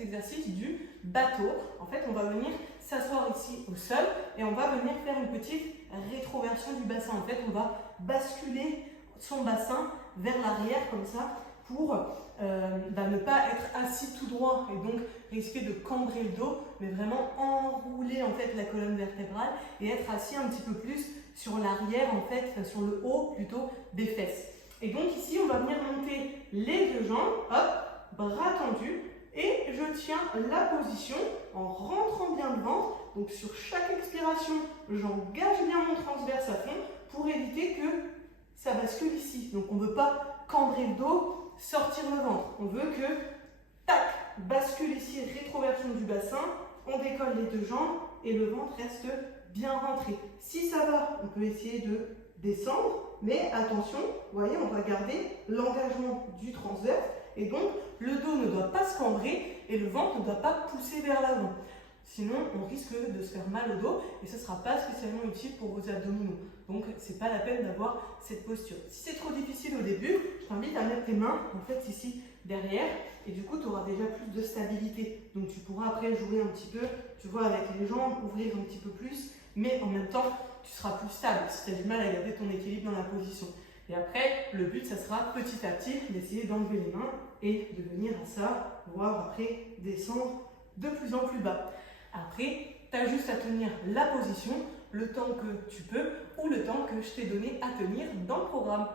cet exercice du bateau. En fait, on va venir s'asseoir ici au sol et on va venir faire une petite rétroversion du bassin. En fait, on va basculer son bassin vers l'arrière comme ça pour ne pas être assis tout droit et donc risquer de cambrer le dos, mais vraiment enrouler en fait la colonne vertébrale et être assis un petit peu plus sur l'arrière en fait, enfin, sur le haut plutôt des fesses. Et donc ici, on va venir monter les deux jambes, hop, bras tendus, et je tiens la position en rentrant bien le ventre. Donc sur chaque expiration, j'engage bien mon transverse à fond pour éviter que ça bascule ici. Donc on ne veut pas cambrer le dos, sortir le ventre. On veut que, tac, bascule ici, rétroversion du bassin, on décolle les deux jambes et le ventre reste bien rentré. Si ça va, on peut essayer de descendre, mais attention, vous voyez, on va garder l'engagement du transverse et donc le dos ne doit pas se cambrer et le ventre ne doit pas pousser vers l'avant. Sinon, on risque de se faire mal au dos et ce ne sera pas spécialement utile pour vos abdominaux. Donc, ce n'est pas la peine d'avoir cette posture. Si c'est trop difficile au début, je t'invite à mettre tes mains en fait ici derrière et du coup, tu auras déjà plus de stabilité. Donc, tu pourras après jouer un petit peu, tu vois, avec les jambes, ouvrir un petit peu plus, mais en même temps, tu seras plus stable si tu as du mal à garder ton équilibre dans la position. Et après, le but, ça sera petit à petit d'essayer d'enlever les mains et de venir à ça, voire après descendre de plus en plus bas. Après, tu as juste à tenir la position le temps que tu peux ou le temps que je t'ai donné à tenir dans le programme.